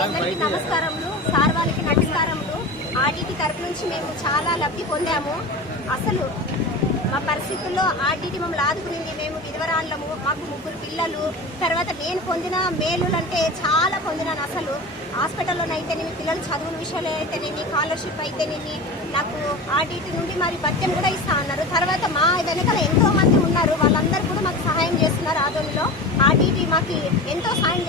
అందరికీ నమస్కారములు సార్ వాళ్ళకి నమస్కారములు. ఆర్టీటీ తరపు నుంచి మేము చాలా లబ్ధి పొందాము. అసలు మా పరిస్థితుల్లో ఆర్టీటీ మమ్మల్ని ఆదుకునింది మేము విధవరాళ్ళము మాకు ముగ్గురు పిల్లలు. తర్వాత నేను పొందిన మేలులు అంటే చాలా పొందినాను అసలు. హాస్పిటల్లోనైతేనేమి పిల్లలు చదువుల విషయంలో అయితేనేమి స్కాలర్షిప్ అయితేనేమి నాకు ఆర్టీటీ నుండి మరి భత్యం కూడా ఇస్తా అన్నారు. తర్వాత మా వెనకాల ఎంత మంది ఉన్నారు వాళ్ళందరూ కూడా మాకు సహాయం చేస్తున్నారు ఆదోనిలో ఆర్డీటీ మాకు ఎంతో సాయం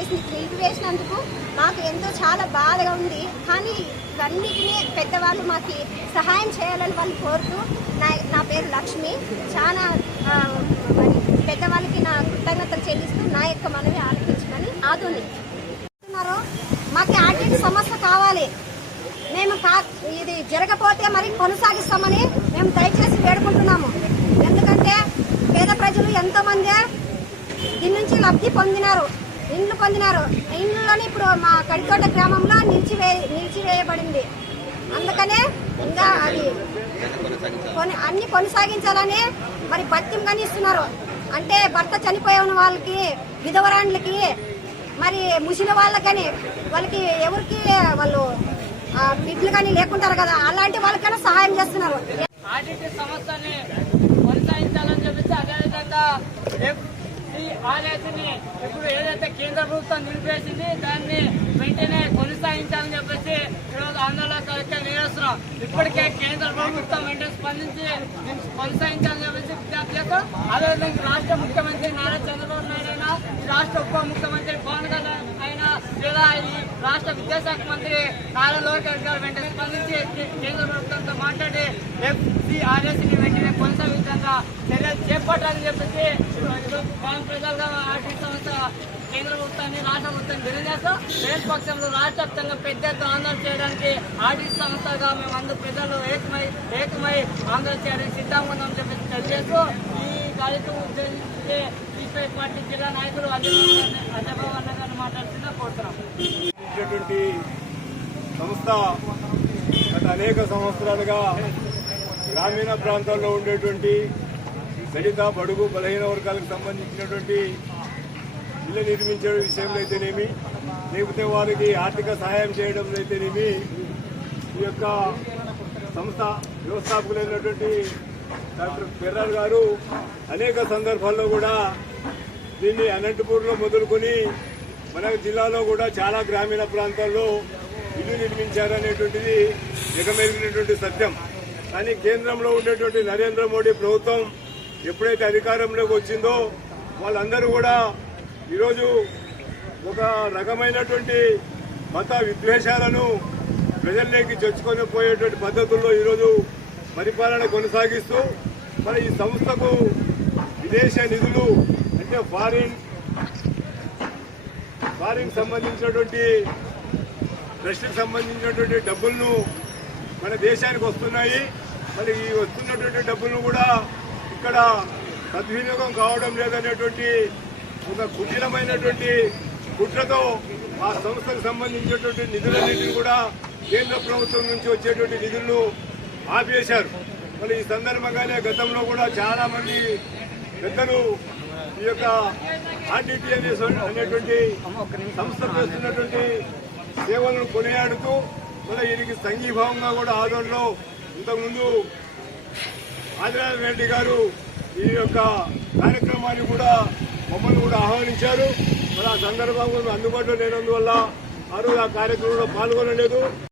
చేసినందుకు మాకు ఎంతో చాలా బాధగా ఉంది. కానీ ఇవన్నిటినీ పెద్దవాళ్ళు మాకు సహాయం చేయాలని వాళ్ళు కోరుతూ నా నా పేరు లక్ష్మి. చాలా మరి పెద్దవాళ్ళకి నా కృతజ్ఞతలు చెల్లిస్తూ నా యొక్క మనవి ఆలకించమని ఆదోని మాకు ఆర్టీటీ సమస్య కావాలి. మేము కా ఇది జరగపోతే మరి కొనసాగిస్తామని మేము దయచేసి వేడుకుంటున్నాము. ఎందుకంటే పేద ప్రజలు ఎంతోమంది దీని నుంచి లబ్ధి పొందినారు ఇండ్లు పొందినారు. ఇందులోనే ఇప్పుడు మా కడితోట గ్రామంలో నిలిచివే నిలిచివేయబడింది. అందుకనే ఇంకా అది కొని అన్ని కొనసాగించాలని మరి భత్యం కానీ ఇస్తున్నారు అంటే భర్త చనిపోయిన వాళ్ళకి విధవరాండ్లకి మరి ముసిన వాళ్ళకని వాళ్ళకి ఎవరికి వాళ్ళు బిడ్లు కానీ లేకుంటారు కదా అలాంటి వాళ్ళకైనా సహాయం చేస్తున్నారు. ఆర్టీటీ సంస్థని కొనసాగించాలని చెప్పేసి అదేవిధంగా పాలసీని ఇప్పుడు ఏదైతే కేంద్ర ప్రభుత్వం నిలిపేసింది దాన్ని వెంటనే కొనసాగించాలి చెప్పేసి ఈరోజు ఆందోళన కార్యక్రమం నిర్వహిస్తున్నాం ఇప్పటికే కేంద్ర ప్రభుత్వం వెంటనే స్పందించి కొనసాగించాలని చెప్పేసి విజ్ఞప్తి చేస్తాం అదేవిధంగా రాష్ట్ర ముఖ్యమంత్రి నారా చంద్రబాబు నాయుడు అయినా రాష్ట్ర ఉప ముఖ్యమంత్రి పవన్ కళ్యాణ్ అయినా లేదా రాష్ట్ర విద్యాశాఖ మంత్రి నారా లోకేష్ గారు వెంటనే స్పందించి కేంద్ర ప్రభుత్వంతో మాట్లాడి ఎఫ్సిఆర్ఎస్ని వెంటనే కొనసాగించగా చర్యలు చేపట్టాలని చెప్పేసి పవన్ ప్రజలుగా ఆర్థిక సంస్థ కేంద్ర ప్రభుత్వాన్ని రాష్ట్ర ప్రభుత్వాన్ని తెలియజేస్తాం రేపు పక్షంలో రాష్ట్ర వ్యాప్తంగా పెద్ద ఎత్తున ఆందోళన ఆడిట్ సంస్థగా మేము అందరూ ప్రజలు ఏకమై ఏకమై ఆంధ్ర చేయడానికి సిద్ధంగా ఉన్నామని చెప్పి తెలియజేస్తూ ఈ కార్యక్రమం ఉద్దేశించే సిపిఐ పార్టీ జిల్లా నాయకులు అజయ్ అన్న గారిని మాట్లాడుతున్నా కోరుతున్నాం సంస్థ గత అనేక సంవత్సరాలుగా గ్రామీణ ప్రాంతాల్లో ఉండేటువంటి దళిత బడుగు బలహీన వర్గాలకు సంబంధించినటువంటి ఇల్లు నిర్మించే విషయంలో అయితేనేమి లేకపోతే వారికి ఆర్థిక సహాయం చేయడం అయితేనేమి ఈ యొక్క సంస్థ వ్యవస్థాపకులైనటువంటి డాక్టర్ పెర్రాల్ గారు అనేక సందర్భాల్లో కూడా దీన్ని అనంతపూర్లో మొదలుకొని మన జిల్లాలో కూడా చాలా గ్రామీణ ప్రాంతాల్లో ఇల్లు నిర్మించారనేటువంటిది ఎగమెరిగినటువంటి సత్యం. కానీ కేంద్రంలో ఉండేటువంటి నరేంద్ర మోడీ ప్రభుత్వం ఎప్పుడైతే అధికారంలోకి వచ్చిందో వాళ్ళందరూ కూడా ఈరోజు ఒక రకమైనటువంటి మత విద్వేషాలను ప్రజల్లోకి చొచ్చుకొని పోయేటువంటి పద్ధతుల్లో ఈరోజు పరిపాలన కొనసాగిస్తూ మరి ఈ సంస్థకు విదేశ నిధులు అంటే ఫారిన్ ఫారిన్ సంబంధించినటువంటి ట్రస్ట్కి సంబంధించినటువంటి డబ్బులను మన దేశానికి వస్తున్నాయి. మరి ఈ వస్తున్నటువంటి డబ్బులను కూడా ఇక్కడ సద్వినియోగం కావడం లేదనేటువంటి ఒక కుటిలమైనటువంటి కుట్రతో ఆ సంస్థకు సంబంధించినటువంటి నిధులన్నింటినీ కూడా కేంద్ర ప్రభుత్వం నుంచి వచ్చేటువంటి నిధులను ఆపేశారు. మరి ఈ సందర్భంగానే గతంలో కూడా చాలా మంది పెద్దలు ఈ యొక్క ఆర్టీటీ అనే అనేటువంటి సంస్థ చేస్తున్నటువంటి సేవలను కొనియాడుతూ మళ్ళీ వీరికి సంఘీభావంగా కూడా ఆదోళనలో ఇంతకుముందు ఆదినారాయణ రెడ్డి గారు ఈ యొక్క కార్యక్రమాన్ని కూడా మమ్మల్ని కూడా ఆహ్వానించారు. మరి ఆ సందర్భంగా అందుబాటులో లేనందువల్ల ఆ రోజు ఆ కార్యక్రమంలో పాల్గొనలేదు.